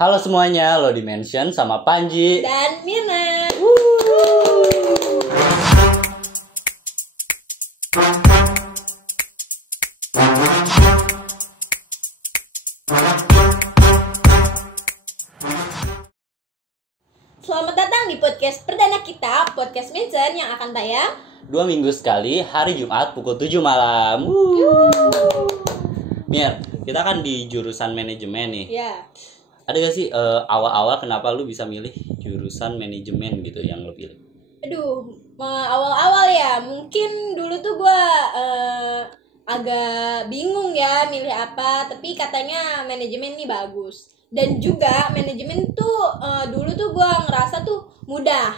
Halo semuanya, lo Dimension sama Panji dan Mirna. Selamat datang di podcast perdana kita, Podcast Mention, yang akan tayang 2 minggu sekali, hari Jumat pukul 7 malam. Mir, kita kan di jurusan manajemen nih. Ya. Ada gak sih awal-awal kenapa lu bisa milih jurusan manajemen gitu yang lu pilih? Aduh, awal-awal ya, mungkin dulu tuh gue agak bingung ya milih apa, tapi katanya manajemen nih bagus. Dan juga manajemen tuh dulu tuh gue ngerasa tuh mudah.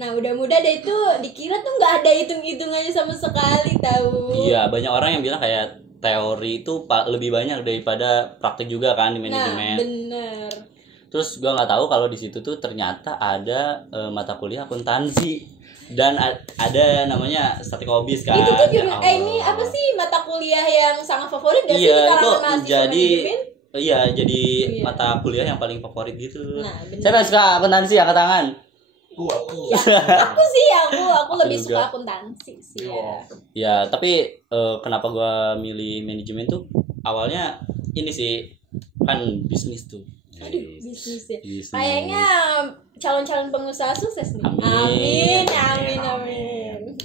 Nah udah mudah deh itu dikira tuh nggak ada hitung-hitungannya sama sekali tahu. Iya, banyak orang yang bilang kayak teori itu lebih banyak daripada praktek juga kan di manajemen. Nah bener. Terus gue nggak tahu kalau di situ tuh ternyata ada mata kuliah akuntansi dan ada namanya statik hobis kan. Itu tuh Ya ini apa sih mata kuliah yang sangat favorit gak sih iya, di kalangan itu mahasiswa jadi manajemen? iya jadi Iya. mata kuliah yang paling favorit gitu. Nah, bener. Siapa yang suka akuntansi angkat tangan? Ya, aku lebih Juga. suka akuntansi sih ya. Ya, tapi kenapa gua milih manajemen tuh awalnya ini sih kan bisnis tuh. Aduh, bisnis ya. Bisnis. Kayaknya calon-calon pengusaha sukses nih. Amin. Amin.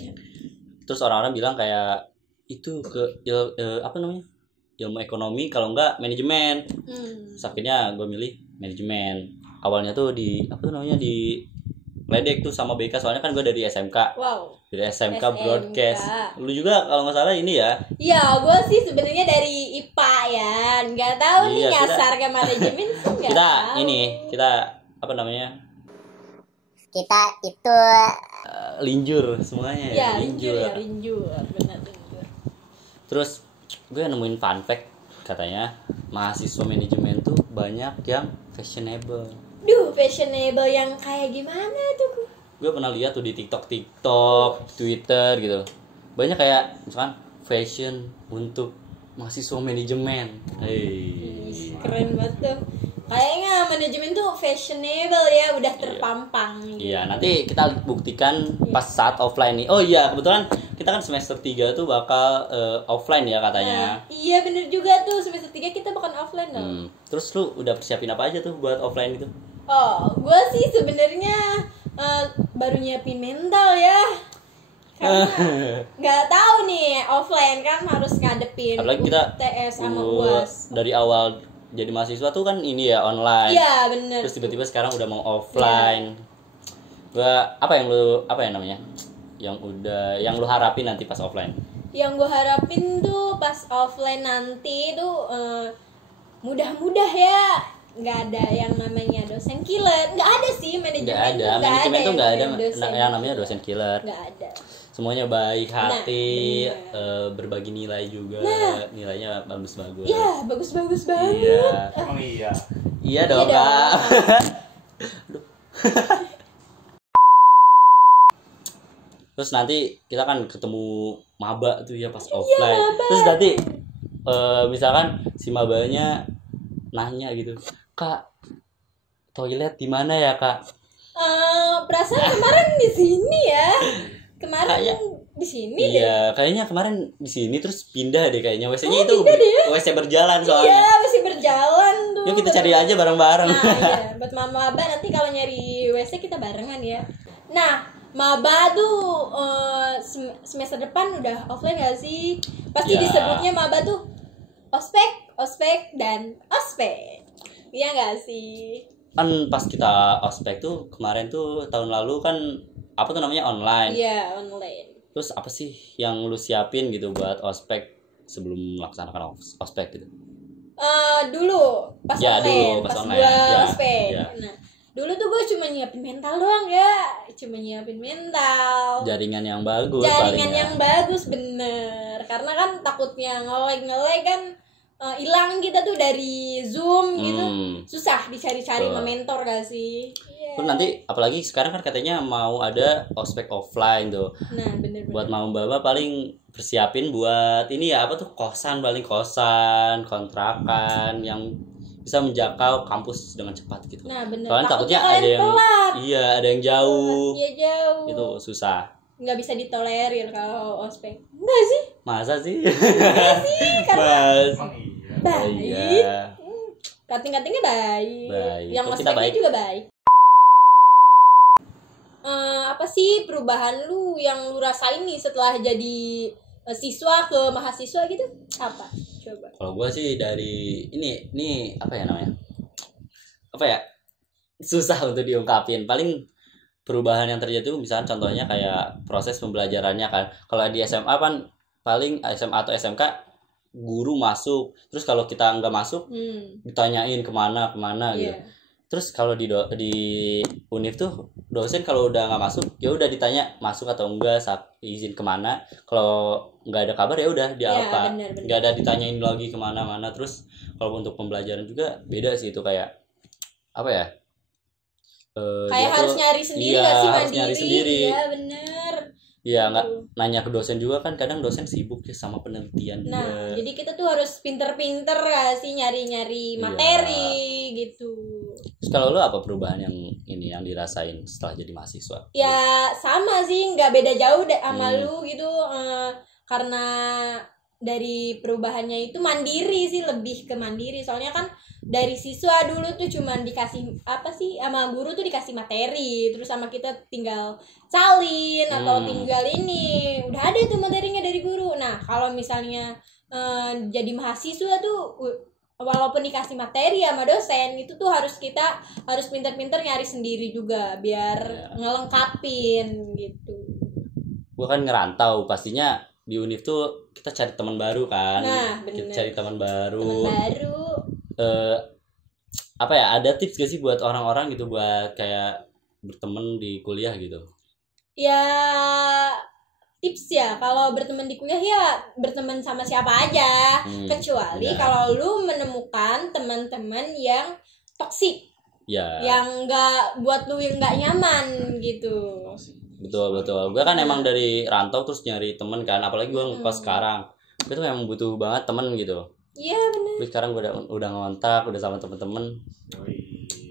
Terus orang-orang bilang kayak itu apa namanya? Ilmu ekonomi kalau enggak manajemen. Terus akhirnya gue milih manajemen. Awalnya tuh di apa tuh namanya di ledek tuh sama BK, soalnya kan gue dari SMK. Wow. Dari SMK Broadcast. Lu juga kalau nggak salah ini ya? Ya, gue sih sebenarnya dari IPA ya. Nggak tahu nih Iya, nyasar ke manajemen sih nggak Kita tahu. kita apa namanya? Kita itu Linjur semuanya Ya, linjur. Benar linjur. Terus gue nemuin fun fact, katanya mahasiswa manajemen tuh banyak yang fashionable. Duh, fashionable yang kayak gimana tuh? Gue pernah lihat tuh di TikTok, Twitter gitu. Banyak kayak misalkan fashion untuk mahasiswa manajemen. Ih, keren banget tuh. Kayaknya manajemen tuh fashionable ya, udah terpampang gitu. Iya, nanti kita buktikan pas saat offline nih. Oh iya, kebetulan kita kan semester 3 tuh bakal offline ya katanya. Iya bener juga tuh, semester 3 kita bakal offline loh. Terus lu udah persiapin apa aja tuh buat offline itu? Oh, gue sih sebenarnya baru nyiapin mental ya. Karena nggak tahu nih offline kan harus ngadepin Apalagi kita UTS sama UAS. dari awal jadi mahasiswa tuh kan ini ya online. Iya bener. Terus tiba-tiba sekarang udah mau offline. Gua apa yang namanya? Yang lu harapin nanti pas offline? Yang gue harapin tuh pas offline nanti tuh mudah-mudah ya. Nggak ada yang namanya dosen killer. Nggak ada sih manajemen. Nggak ada. Manajemen tuh nggak ada dosen yang namanya dosen killer. Nggak ada. Semuanya baik hati, bener. berbagi nilai juga. Nilainya bagus-bagus. Iya, bagus-bagus banget. Iya. Emang iya. Iya dong, Iya Kak. dong. Terus nanti kita kan ketemu maba tuh ya pas offline. Terus nanti misalkan si mabanya nanya gitu, "Kak, toilet di mana ya, Kak?" Perasaan kemarin di sini ya. Kemarin Kayak- di sini deh. Iya, kayaknya kemarin di sini terus pindah deh kayaknya. WC-nya Oh, itu pindah deh. WC berjalan Iya, soalnya. masih berjalan tuh. Yuk kita cari aja bareng-bareng. Nah, iya, buat maba nanti kalau nyari WC kita barengan ya. Nah, maba tuh semester depan udah offline gak sih? Pasti Ya. disebutnya maba tuh ospek dan ospek. Iya gak sih? Kan pas kita ospek tuh kemarin tuh tahun lalu kan apa tuh namanya online. Iya, online. Terus apa sih yang lu siapin gitu buat ospek sebelum melaksanakan ospek gitu? Dulu pas Ya, online, dulu pas pas online, gua ya, ospek. ya. Nah, dulu tuh gue cuma nyiapin mental doang ya, mental. Jaringan yang bagus Jaringan paling ya. yang bagus bener, karena kan takutnya nge-lag kan hilang kita tuh dari Zoom gitu, susah dicari-cari sama mentor gak sih? Terus nanti apalagi sekarang kan katanya mau ada ospek offline tuh. Nah bener. Buat mau mbak paling persiapin buat ini ya apa tuh kosan, kontrakan yang bisa menjangkau kampus dengan cepat gitu. Nah, bener. Soalnya takutnya kalian ada yang telat. Iya, ada yang jauh. Iya, jauh. Itu susah. Nggak bisa ditolerir kalau ospek. Enggak sih? Masa sih? Enggak sih, karena Emang iya. baik. Iya. Kating-katingnya baik. Baik. Yang Kok kita ospeknya baik? juga baik. Apa sih perubahan lu yang lu rasain nih setelah jadi siswa ke mahasiswa gitu? Apa? Coba. Kalau gue sih dari ini apa ya namanya? Apa ya? Susah untuk diungkapin. Paling perubahan yang terjadi itu misalnya contohnya kayak proses pembelajarannya kan. Kalau di SMA kan paling SMA atau SMK guru masuk. Terus kalau kita nggak masuk ditanyain kemana gitu. Iya. Terus kalau di Univ tuh dosen kalau udah nggak masuk ya udah ditanya masuk atau enggak, izin kemana. Kalau nggak ada kabar ya udah dia Ya, apa, bener. nggak ada ditanyain lagi kemana-mana. Terus kalau untuk pembelajaran juga beda sih itu kayak apa ya? Kayak dia harus tuh- nyari sendiri iya, nggak sih harus mandiri? nyari sendiri. Iya bener. Iya nggak nanya ke dosen juga kan kadang dosen sibuk ya sama penelitian Nah, juga. jadi kita tuh harus pinter-pinter gak sih nyari-nyari Iya. materi gitu. Terus kalau lu apa perubahan yang dirasain setelah jadi mahasiswa? Ya sama sih, nggak beda jauh sama lu gitu. Karena dari perubahannya itu mandiri sih, lebih ke mandiri. Soalnya kan dari siswa dulu tuh cuman dikasih apa sih sama guru tuh dikasih materi, terus sama kita tinggal salin atau tinggal ini udah ada tuh materinya dari guru. Nah kalau misalnya jadi mahasiswa tuh walaupun dikasih materi sama dosen itu tuh kita harus pinter-pinter nyari sendiri juga biar ngelengkapin gitu. Gua kan ngerantau, pastinya di Univ tuh kita cari teman baru kan. Nah, Kita bener. cari teman baru. Teman baru. Apa ya, ada tips gak sih buat orang-orang gitu buat kayak berteman di kuliah gitu? Ya tips ya kalau berteman di kuliah ya berteman sama siapa aja, kecuali ya. kalau lu menemukan teman-teman yang toksik, Ya. yang nggak buat lu yang nggak nyaman gitu. Betul. Gue kan emang dari rantau terus nyari temen kan, apalagi gue ngekos sekarang. Gue tuh emang butuh banget temen gitu. Iya benar. Tapi sekarang gue udah ngontak, udah sama temen-temen.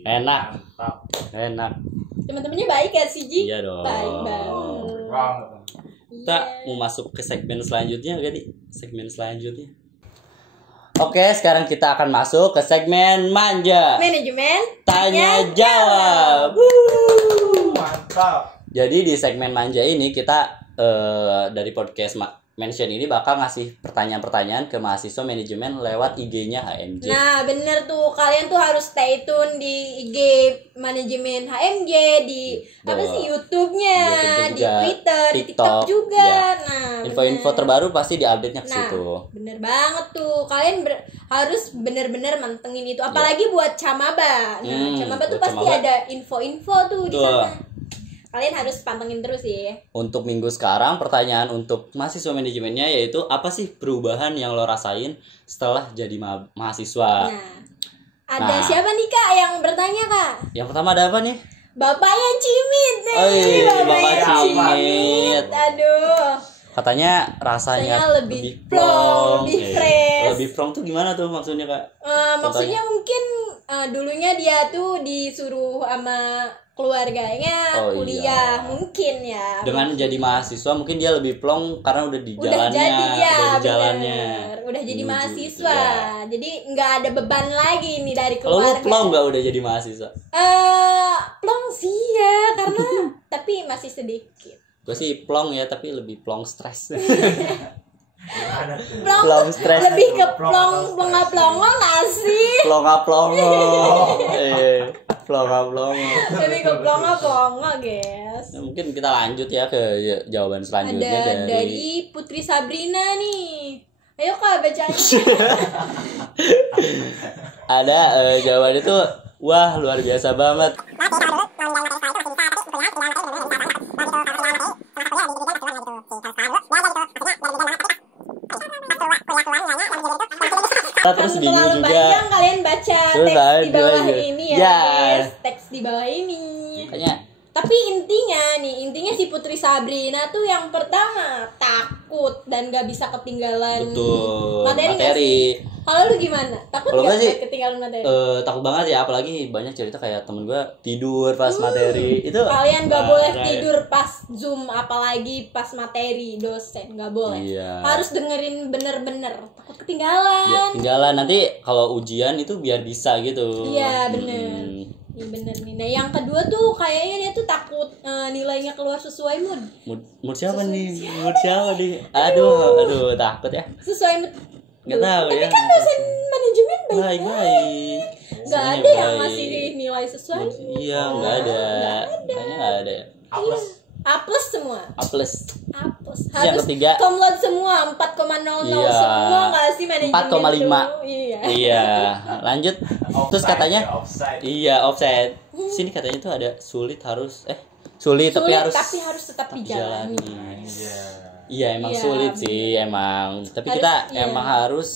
Enak. Mantap. Enak. Teman-temannya baik ya sih Ji? Iya dong. Baik banget. Banget. Kita mau masuk ke segmen selanjutnya gak nih? Segmen selanjutnya. Oke, sekarang kita akan masuk ke segmen manja. Manajemen Tanya jawab. Wuh. Mantap. Jadi di segmen manja ini kita dari podcast Mention ini bakal ngasih pertanyaan-pertanyaan ke mahasiswa manajemen lewat IG-nya HMJ. Nah bener tuh, kalian tuh harus stay tune di IG manajemen HMJ, di apa sih YouTube-nya, YouTube di juga, Twitter, di TikTok, TikTok juga. ya. Nah Info-info bener. terbaru pasti diupdate-nya ke Nah situ. bener banget tuh, kalian harus bener-bener mantengin itu, apalagi buat Camaba. Nah Camaba tuh buat pasti Camaba. ada info-info tuh di Betul. sana. Kalian harus pantengin terus ya. Untuk minggu sekarang pertanyaan untuk mahasiswa manajemennya yaitu apa sih perubahan yang lo rasain setelah jadi mahasiswa? Nah ada Nah. siapa nih Kak yang bertanya Kak? Yang pertama ada apa nih? Bapaknya Cimit nih. Oi, Bapaknya Bapak Cimit. Aduh. Katanya rasanya Saya lebih plong, lebih fresh. Lebih plong tuh gimana tuh maksudnya Kak? Maksudnya mungkin dulunya dia tuh disuruh sama keluarganya Oh, kuliah, iya. mungkin ya. Dengan jadi mahasiswa mungkin dia lebih plong karena udah di udah jalannya, jadi ya, udah di bener. jalannya. Udah jadi Menuju, mahasiswa. ya. Jadi nggak ada beban lagi nih dari Kalau lu keluarga. plong nggak udah jadi mahasiswa? Plong sih ya, karena tapi masih sedikit. Gue sih plong ya tapi lebih plong stres. Gimana tuh? Plong Plong tuh stres. lebih ke Plong plong atau plonga stres? plongo nggak sih? Plonga plongo. Plonga plongo. Lebih ke plonga plongo guys. Ya, mungkin kita lanjut ya ke jawaban selanjutnya Ada dari Putri Sabrina nih. Ayo Kak bacain. ada jawaban itu wah luar biasa banget. Terus Kan bingung terlalu juga. panjang, kalian baca Terus teks di ada bawah aja. ini ya Ya. guys. Teks di bawah ini. Kayaknya Tapi intinya si Putri Sabrina tuh yang pertama takut dan gak bisa ketinggalan betul materi nggak materi. sih? Kalau lu gimana? Takut Kalau nggak gua sih, ketinggalan materi? takut banget ya, apalagi banyak cerita kayak temen gue tidur pas materi itu. Kalian nggak boleh parah. tidur pas Zoom, apalagi pas materi dosen, nggak boleh. Iya. Harus dengerin bener-bener, takut Ya, ketinggalan. tinggalan nanti kalau ujian itu biar bisa gitu. Iya bener. Iya bener nih. Nah yang kedua tuh kayaknya dia tuh takut nilainya keluar sesuai mood. Mood siapa nih? Mood siapa nih? Aduh, takut ya. Sesuai mood. Nggak tahu Tapi ya. kan dosen manajemen baik. Baik. Nggak Dosennya ada yang baik. ngasih nilai sesuai. Iya, nggak ada. Kayaknya nggak ada. Apes. A plus semua. A plus. A plus. Yang Harus ketiga. komlot semua 4,00 Iya. semua nggak sih manajemen 4,5. tuh? Iya. Iya. Lanjut. Terus katanya. Offside. Iya, offset. Sini katanya tuh ada sulit tapi Sulit, harus tapi harus tetap dijalani. Iya. Iya, emang Iya, sulit bener. sih emang. Tapi Harus, kita iya. emang harus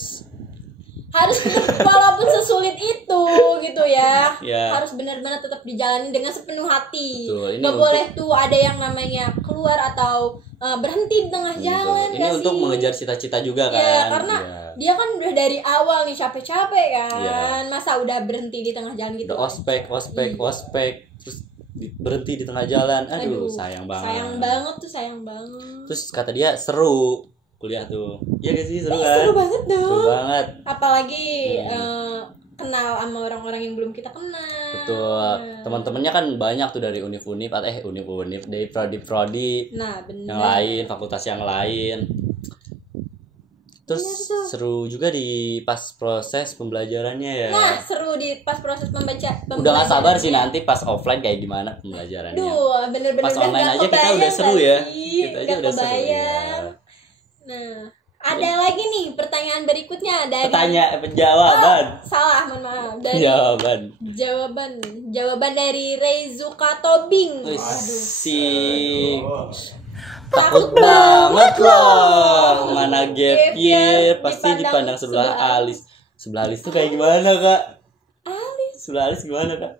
Walaupun sesulit itu gitu ya, Iya. harus benar-benar tetap dijalani dengan sepenuh hati. Betul, ini Nggak untuk- boleh tuh ada yang namanya keluar atau berhenti di tengah jalan. Ini nggak untuk sih? mengejar cita-cita juga kan. Iya, karena Iya. dia kan udah dari awal nih capek-capek kan, Iya. masa udah berhenti di tengah jalan gitu. Udah ospek terus berhenti di tengah jalan. Aduh, sayang banget. Sayang banget. Terus kata dia seru kuliah tuh. Iya gak sih, seru kan? Seru banget dong. Seru banget. Apalagi kenal sama orang-orang yang belum kita kenal. Betul. Teman-temannya kan banyak tuh dari univ-univ dari prodi-prodi Nah, benar. yang lain, fakultas yang lain. Terus Bener tuh. seru juga di pas proses pembelajarannya ya. Nah, seru di pas proses Udah gak sabar sih nanti pas offline kayak gimana pembelajarannya. Duh, bener-bener Pas udah online nggak aja kita kebayang udah seru nggak ya. sih? Kita aja Nggak udah seru ya. kebayang. Nah, ada lagi nih pertanyaan berikutnya dari Jawaban. salah, mohon maaf. Dari jawaban dari Reizuka Tobing. Wih, Aduh. Sik. Oh. Takut banget loh. Mana gap Gap year year pasti dipandang dipandang sebelah sebelah alis. Sebelah alis tuh kayak gimana, Kak? Alis. Sebelah alis gimana, Kak?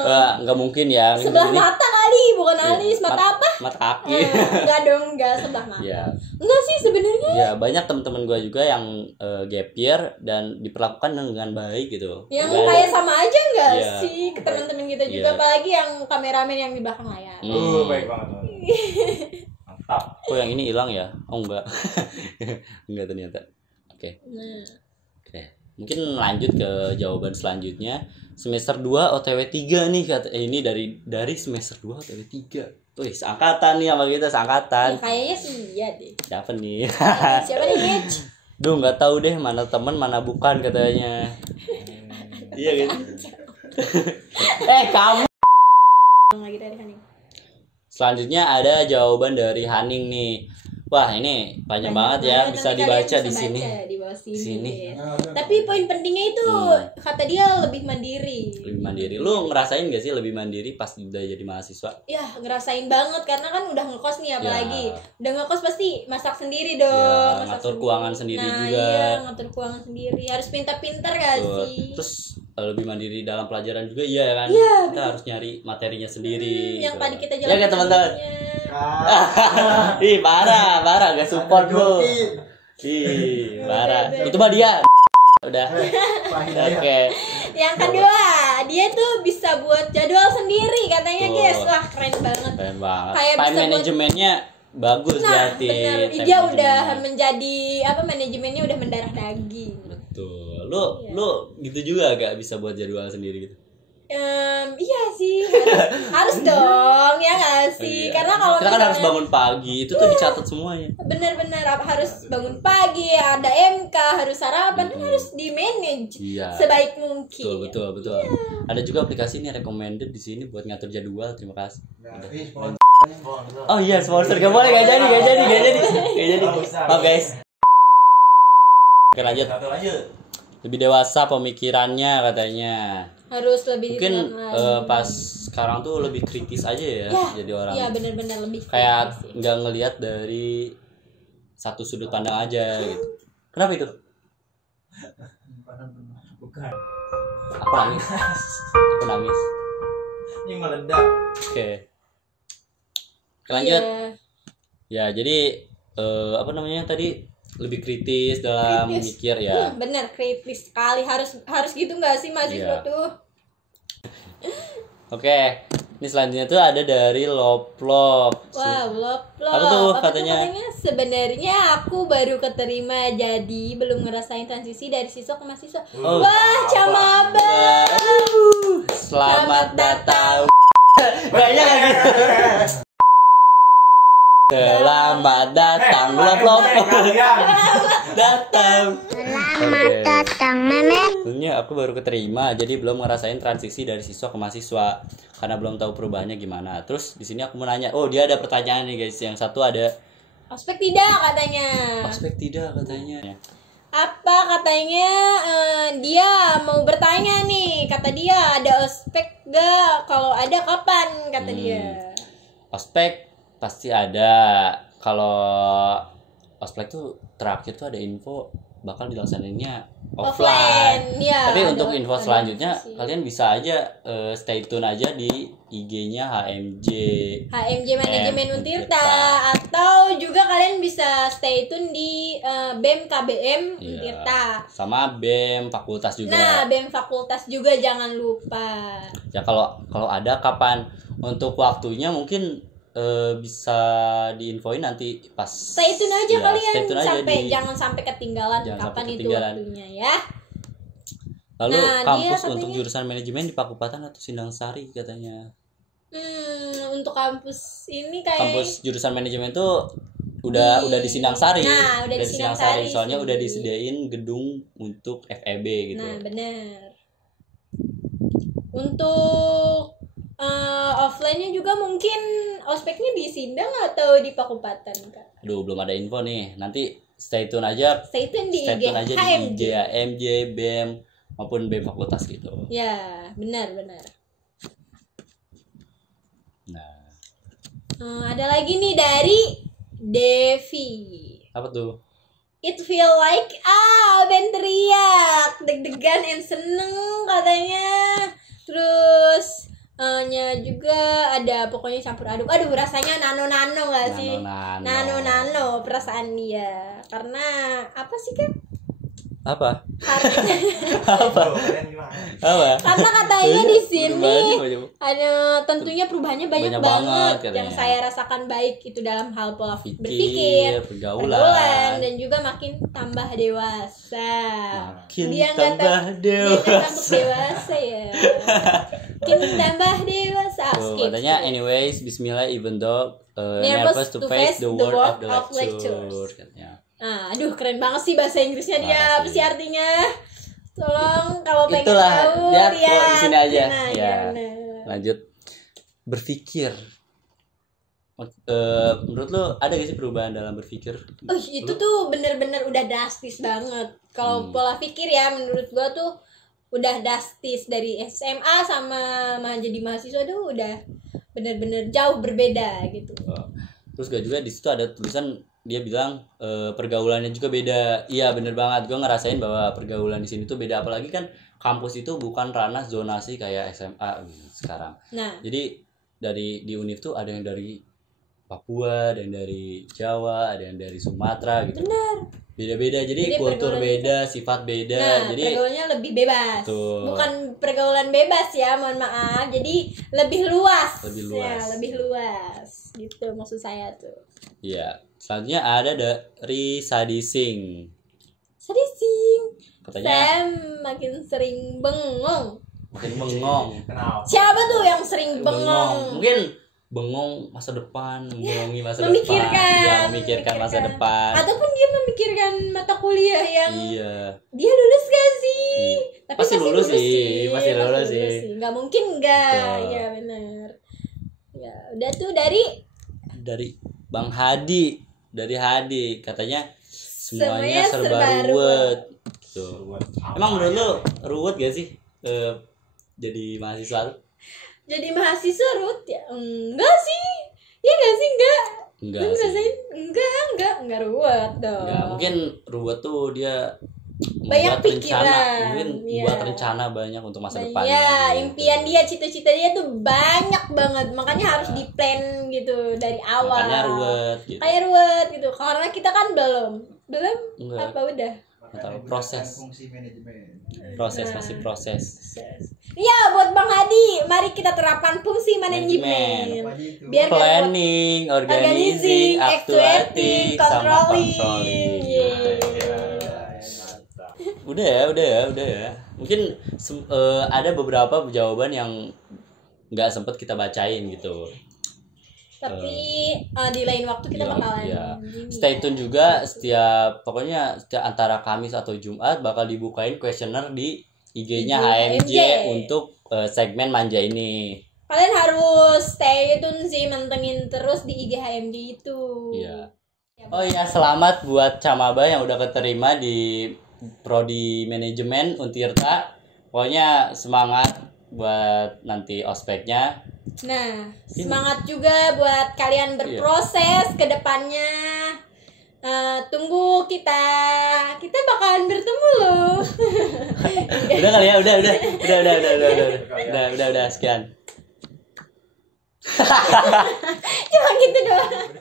Wah, nggak mungkin ya. Sebelah Ini- mata kali, bukan Iya, alis. Mata apa? Mata kaki. Enggak dong, enggak sebelah mata. Iya. Enggak sih sebenarnya. Ya, banyak teman-teman gue juga yang gap year dan diperlakukan dengan baik gitu. Yang Nggak ada- kayak sama aja enggak Iya. sih ke teman-teman kita juga, Iya. apalagi yang kameramen yang di belakang layar. Baik banget. Mantap. Oh, yang ini hilang ya? Oh, enggak. Enggak ternyata. Oke. Nah, Oke. Mungkin lanjut ke jawaban selanjutnya. Semester 2 OTW 3 nih ini dari semester 2 OTW 3. Wih, seangkatan nih sama kita, ya seangkatan. kayaknya sih iya deh. Siapa nih? Siapa nih, Mitch? Duh, nggak tahu deh mana teman mana bukan katanya. Iya gitu. Kamu. Lagi dari Haning. Selanjutnya ada jawaban dari Haning nih. Wah, ini panjang banget ya, bisa tapi kalian dibaca bisa di sini. baca di bawah sini. Sini. Tapi poin pentingnya itu kata dia lebih mandiri. Lebih mandiri. Lu ngerasain gak sih lebih mandiri pas udah jadi mahasiswa? Ya ngerasain banget karena kan udah ngekos nih apalagi. Ya. Udah ngekos pasti masak sendiri dong. Ya, masak ngatur keuangan sendiri nah, juga. Iya, ngatur keuangan sendiri. Harus pintar-pintar gak Tuh. sih? Terus lebih mandiri dalam pelajaran juga iya kan? Iya, Kita harus nyari materinya sendiri. yang gitu. tadi kita Ya jalan. kan teman-teman? Ih, parah gak support lu. Ih, parah. Itu mah dia. Udah. Oke. Yang kedua, dia tuh bisa buat jadwal sendiri katanya, Tuh. guys. Wah, keren banget. Keren banget. Kayak Time bisa buat- manajemennya bagus Nah, berarti. benar. Time Dia udah manajemennya. menjadi manajemennya udah mendarah daging. Betul. Iya. Lu gitu juga gak bisa buat jadwal sendiri gitu? Iya sih, harus dong, ya nggak sih? Iya. Karena kalau kita kan harus misalnya- bangun pagi, itu tuh dicatat semuanya. bener-bener harus bangun pagi, ada MK, harus sarapan, kan harus di manage Iya. sebaik mungkin. Betul. Ada juga aplikasi nih recommended di sini buat ngatur jadwal. Terima kasih. Oh iya, sponsor gak boleh, gak jadi. Maaf guys. Oke, lanjut. Satu lanjut. Lebih dewasa pemikirannya katanya. Harus lebih Mungkin ditenang lagi. pas sekarang tuh lebih kritis aja ya, jadi orang. Iya bener-bener lebih Kayak kritis sih. nggak ngelihat dari satu sudut pandang aja gitu. Kenapa itu? Bukan. Aku nangis. Ini meledak. Oke. Lanjut. Iya. Ya, jadi apa namanya tadi, lebih kritis dalam mikir ya. Bener, kritis sekali, harus gitu nggak sih mahasiswa tuh? Oke, ini selanjutnya tuh ada dari Loplop. Wow, Loplop. Apa tuh Apa katanya? Sebenarnya aku baru keterima, jadi belum ngerasain transisi dari siswa ke mahasiswa. Oh. Wah, camaba. Selamat datang. Banyak lagi. Selamat datang Loplop. Datang. Selamat datang Memet. Sebenarnya aku baru keterima, jadi belum ngerasain transisi dari siswa ke mahasiswa karena belum tahu perubahannya gimana. Terus di sini aku mau nanya, oh dia ada pertanyaan nih guys. Yang satu ada Ospek tidak katanya. ospek tidak katanya. Apa katanya, dia mau bertanya nih, kata dia ada ospek gak? Kalau ada kapan kata dia. Ospek pasti ada. Kalau ospek tuh terakhir tuh ada info bakal dilaksanainnya offline. Ya, Tapi ada- untuk info ada selanjutnya sih. kalian bisa aja stay tune aja di IG-nya HMJ Manajemen M Untirta, atau juga kalian bisa stay tune di BEM KBM Iya. Untirta. sama BEM fakultas juga. Nah, BEM fakultas juga jangan lupa. Ya kalau ada kapan, untuk waktunya mungkin bisa diinfoin nanti pas Stay tune aja ya, kalian, stay tune aja jangan sampai ketinggalan Jangan kapan sampai itu ketinggalan. waktunya ya. Lalu Nah, dia kampus katanya- untuk jurusan manajemen di Pakupatan atau Sindang Sari katanya. Untuk kampus ini kayak Kampus jurusan manajemen tuh udah di Sindang Sari. Nah, udah di Sindang Sari Soalnya sih. udah disediain gedung untuk FEB gitu. Nah, benar. Untuk offline-nya juga mungkin ospeknya di Sindang atau di Pakupatan, Kak? Aduh, belum ada info nih. Nanti stay tune aja. Stay tune di Stay IG tune aja di HMJ. IG HMJ, BEM maupun BEM fakultas gitu. Ya, benar. Nah, Ada lagi nih dari Devi. apa tuh? It feel like Ben teriak, deg-degan and seneng katanya. Terus nya juga ada pokoknya campur aduk. Aduh, rasanya nano-nano gak sih? Nano-nano perasaan dia. Karena apa sih, Kak? Apa? Apa? Apa? Karena katanya di sini Perubahannya ada tentunya perubahannya banyak Banyak banget banget katanya. yang saya rasakan, baik itu dalam hal pola Pikir, berpikir, pergaulan. dan juga makin tambah dewasa. Makin Dia nggak tambah tak- dia nggak dewasa. takut dewasa ya. Makin tambah dewasa. Tuh, Skip, katanya skip. anyways, bismillah even though Nervous nervous to face the word of the lectures. lecture katanya. Aduh, keren banget sih bahasa Inggrisnya dia. Apa sih artinya? Tolong kalau pengen Itulah, tahu lihat kok di sini aja. Nah, Ya. bener. Lanjut, berpikir. Menurut lo ada gak sih perubahan dalam berpikir? Oh, itu tuh bener-bener udah drastis banget. Kalau pola pikir ya, menurut gua tuh udah drastis dari SMA sama jadi mahasiswa tuh udah bener-bener jauh berbeda gitu. Terus gak juga di situ ada tulisan, dia bilang pergaulannya juga beda. Iya bener banget, gue ngerasain bahwa pergaulan di sini tuh beda. Apalagi kan kampus itu bukan ranah zonasi kayak SMA sekarang. Nah, Jadi di Univ tuh ada yang dari Papua, ada yang dari Jawa, ada yang dari Sumatera gitu. bener. Beda-beda, jadi kultur pergaulan beda, sifat beda. Nah, Jadi pergaulannya lebih bebas. Betul. Bukan pergaulan bebas ya, mohon maaf. Jadi lebih luas. Lebih Ya, luas. lebih luas. Gitu maksud saya tuh. ya, selanjutnya ada dari Sadi Singh. Sedising. Katanya Sam makin sering bengong. makin bengong. Kenapa? Siapa tuh yang sering bengong? Mungkin bengong masa depan, membengongi masa Memikirkan. depan. Ya, memikirkan masa depan. Ataupun dia memikirkan mata kuliah yang Iya. dia lulus gak sih? Tapi Pasti lulus sih, pasti Pasti lulus sih. Nggak mungkin enggak. Betul. Ya benar. Ya, udah tuh dari Dari Bang Hadi, dari Hadi katanya Semuanya semuanya serba serba ruwet. Tuh. Emang menurut lu ruwet gak sih jadi mahasiswa? jadi mahasiswa Ruth ya? Enggak sih. Ya enggak sih, enggak. Enggak Lu sih. ngerasain? Enggak ruwet dong. Enggak, mungkin ruwet tuh dia banyak membuat rencana, pikiran. mungkin Iya. buat rencana banyak untuk masa depan. Iya, impian dia, cita-cita dia tuh banyak banget. Makanya harus di-plan gitu dari awal. Makanya ruwet gitu. Kayak ruwet gitu. Karena kita kan belum. Enggak. Apa udah? Atau proses. Fungsi manajemen. Proses masih proses. Iya, buat Bang Hadi, mari kita terapkan fungsi manajemen. Apa itu? Biar Planning, organizing, actuating, sama controlling. Udah ya. Mungkin ada beberapa jawaban yang nggak sempet kita bacain gitu. Tapi di lain waktu kita bakalan Ya. gini. Stay tune juga pokoknya setiap antara Kamis atau Jumat bakal dibukain kuesioner di IG-nya HMJ untuk segmen manja ini. Kalian harus stay tune sih, mantengin terus di IG HMJ itu. Iya. Oh iya, selamat buat Camaba yang udah keterima di Prodi Manajemen Untirta. Pokoknya semangat buat nanti ospeknya. Nah, semangat juga buat kalian berproses ke depannya. Tunggu kita bakalan bertemu loh. Udah kali ya, udah sekian. Cuma gitu doang.